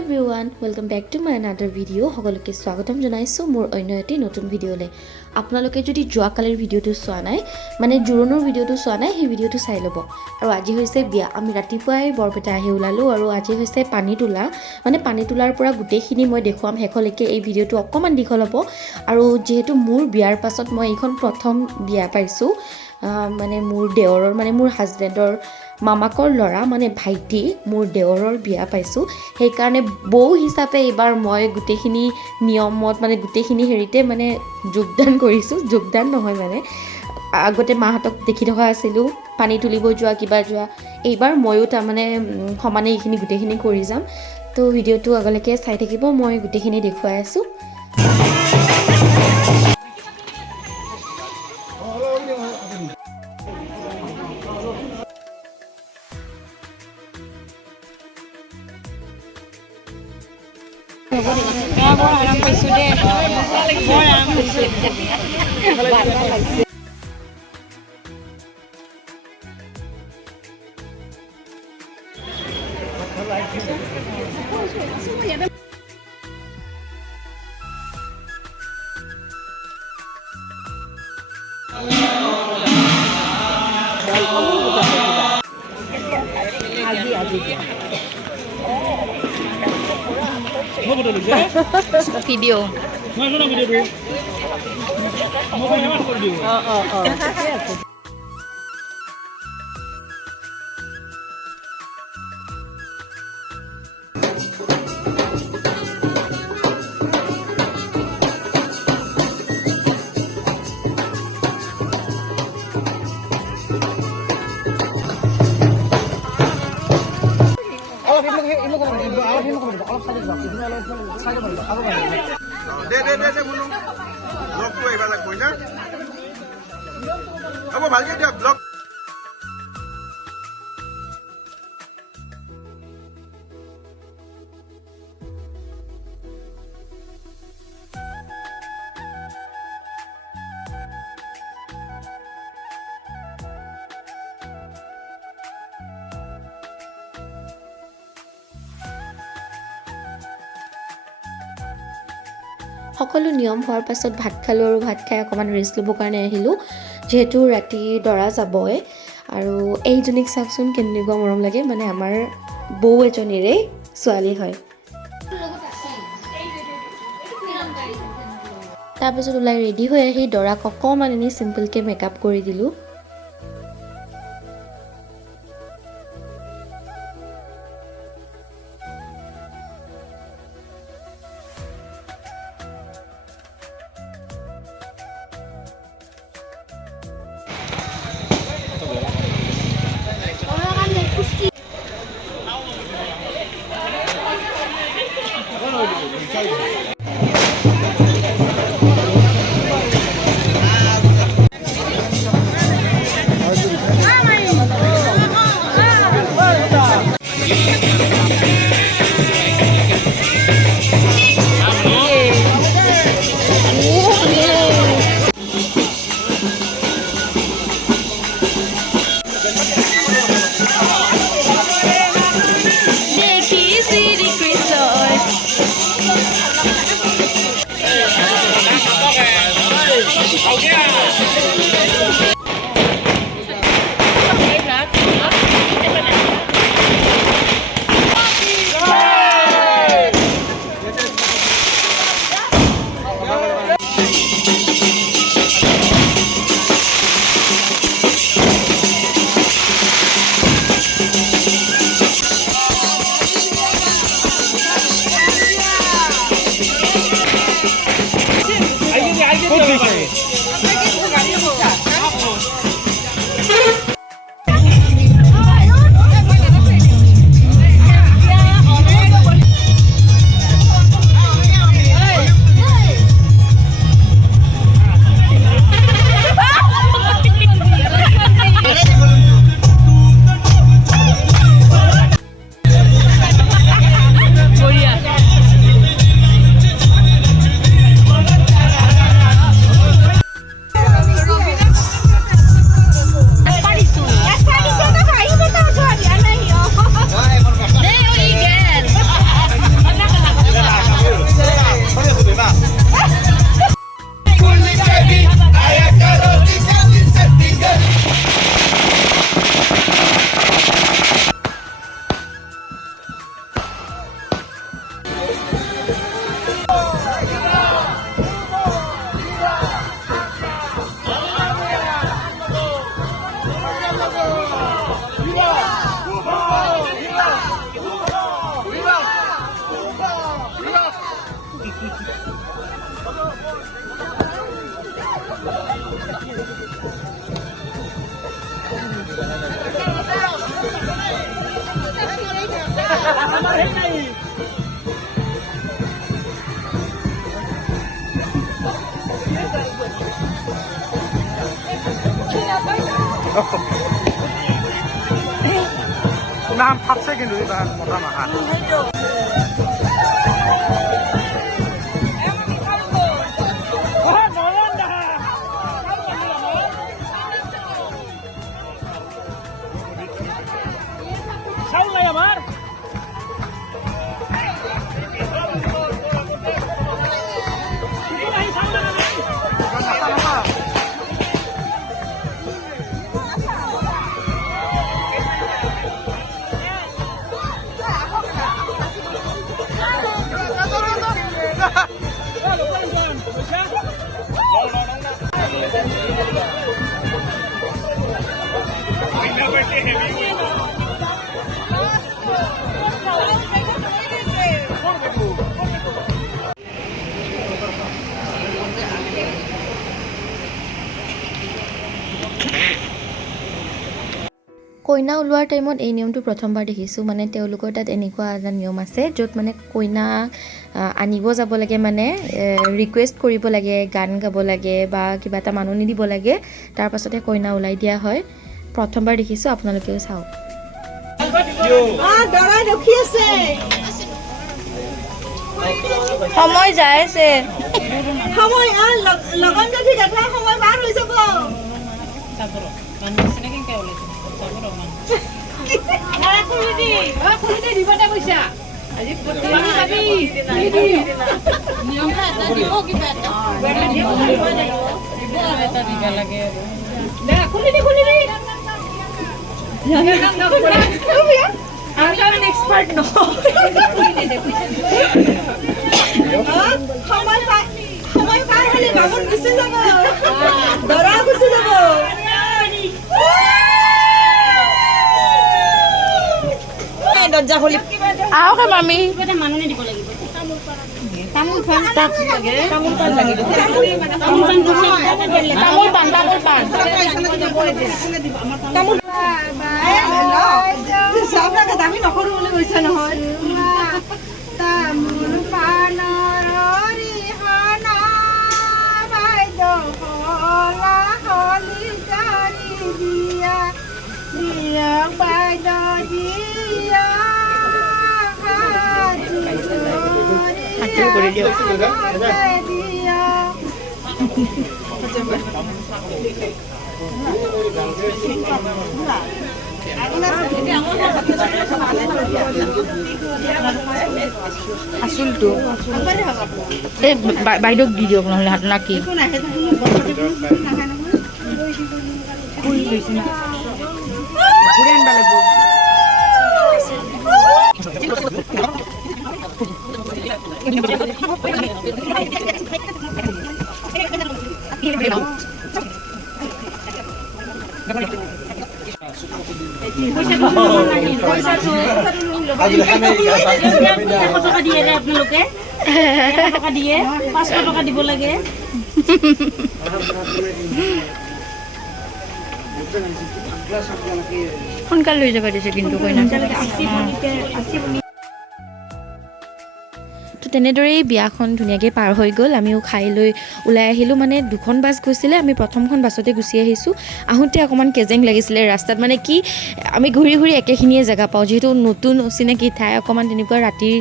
Everyone welcome back to my another video' সকলোকে স্বাগতম জনাইছোঁ মোৰ অন্য এটি নতুন ভিডিঅ'লৈ। আপোনালোকে যদি যোৱাকালিৰ ভিডিঅ'টো চোৱা নাই মানে জোৰোণৰ ভিডিঅ'টো চোৱা নাই সেই ভিডিঅ'টো চাই ল'ব। আৰু আজি হৈছে বিয়া, আমি ৰাতিপুৱাই বৰপেটা আহি ওলালোঁ আৰু আজি হৈছে পানী তোলা। মানে পানী তোলাৰ পৰা গোটেইখিনি মই দেখুৱাম শেষলৈকে। এই ভিডিঅ'টো অকণমান দীঘল হ'ব আৰু যিহেতু মোৰ বিয়াৰ পাছত মই এইখন প্ৰথম বিয়া পাইছোঁ, মানে মোৰ দেৱৰৰ মানে মোৰ হাজবেণ্ডৰ মামাকৰ ল'ৰা মানে ভাইটি মোৰ দেৱৰৰ বিয়া পাইছোঁ, সেইকাৰণে বৌ হিচাপে এইবাৰ মই গোটেইখিনি নিয়মত মানে গোটেইখিনি হেৰিতে মানে যোগদান কৰিছোঁ। যোগদান নহয় মানে আগতে মাহঁতক দেখি থকা আছিলোঁ পানী তুলিব যোৱা কিবা যোৱা, এইবাৰ ময়ো তাৰমানে সমানে এইখিনি গোটেইখিনি কৰি যাম। তো ভিডিঅ'টো আগলৈকে চাই থাকিব, মই গোটেইখিনি দেখুৱাই আছোঁ। বৰ আৰাম পাইছোঁ দেই, বৰ আৰাম পাইছোঁ। ভিডিঅ' ভালকে দিয়া ব্লগ। সকলো নিয়ম হোৱাৰ পাছত ভাত খালোঁ আৰু ভাত খাই অকণমান ৰেষ্ট ল'বৰ কাৰণে আহিলোঁ, যিহেতু ৰাতি দৰা যাবই। আৰু এইজনীক চাওকচোন কেনেকুৱা মৰম লাগে, মানে আমাৰ বৌ এজনীৰে ছোৱালী হয়। তাৰপিছত ওলাই ৰেডি হৈ আহি দৰাক অকণমান এনেই চিম্পলকৈ মেকআপ কৰি দিলোঁ। নাম ফাটছে কিন্তু এইবাৰ মতা মাখা কইনা ওলোৱাৰ টাইমত এই নিয়মটো প্ৰথমবাৰ দেখিছোঁ মানে তেওঁলোকৰ তাত এনেকুৱা এটা নিয়ম আছে য'ত মানে কইনা আনিব যাব লাগে মানে ৰিকুৱেষ্ট কৰিব লাগে গান গাব লাগে বা কিবা এটা মাননি দিব লাগে তাৰ পাছতে কইনা ওলাই দিয়া হয় প্ৰথমবাৰ দেখিছোঁ আপোনালোকেও চাওক দৰাই ৰখি আছে সময় যাই আছে সময় লগন যদি দেখা সময় পাৰ হৈ যাব সময় পাৰ হলে বামুণ গুচি যাব দৰা গুচি যাব দরজা খুলি আও কে মামি মাননি দিব লাগিব তামুল পান তাক লাগে তামুল পান লাগিব তামুল পান তামুল সাবরাকে দামি নকৰো বুলি কৈছে নহয় তামুল পানৰ ৰিহানা বাইদো হলা হলি জানি দিয়া দিয়া বাইদো দিয়া হাতি কৰি দিও আসলটো এই বাইদেউক দি দিয়ক নহ'লে হাত নাকি টকা দিয়ে আপোনালোকে টকা দিয়ে 500 টকা দিব লাগে সোনকালে লৈ যাব দিছে কিন্তু কইনা তো তেনেদৰেই বিয়াখন ধুনীয়াকৈ পাৰ হৈ গ'ল আমিও খাই লৈ ওলাই আহিলোঁ মানে দুখন বাছ গৈছিলে আমি প্ৰথমখন বাছতে গুচি আহিছোঁ আহোঁতে অকণমান কেজেং লাগিছিলে ৰাস্তাত মানে কি আমি ঘূৰি ঘূৰি একেখিনিয়ে জেগা পাওঁ যিহেতু নতুন অচিনাকি ঠাই অকণমান তেনেকুৱা ৰাতিৰ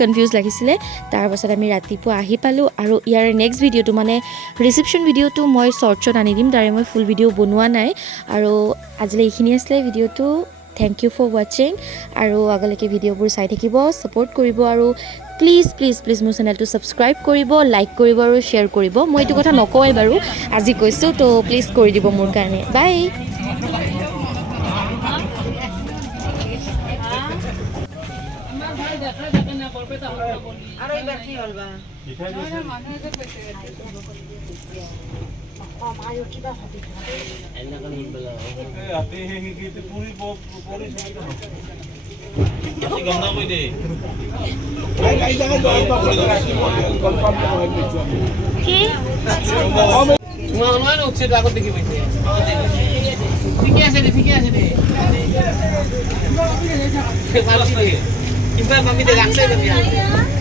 কনফিউজ লাগিছিলে তাৰপাছত আমি ৰাতিপুৱা আহি পালোঁ আৰু ইয়াৰ নেক্সট ভিডিঅ'টো মানে ৰিচিপশ্যন ভিডিঅ'টো মই শ্বৰ্টছত আনি দিম তাৰে মই ফুল ভিডিঅ' বনোৱা নাই আৰু আজিলৈ এইখিনি আছিলে ভিডিঅ'টো থেংক ইউ ফৰ ৱাচিং আৰু আগলৈকে ভিডিঅ'বোৰ চাই থাকিব ছাপোৰ্ট কৰিব আৰু প্লিজ প্লিজ প্লিজ মোৰ চেনেলটো ছাবস্ক্ৰাইব কৰিব লাইক কৰিব আৰু শ্বেয়াৰ কৰিব মই এইটো কথা নকওঁৱেই বাৰু আজি কৈছোঁ তো প্লিজ কৰি দিব মোৰ কাৰণে বাই Kita kami tidak langsung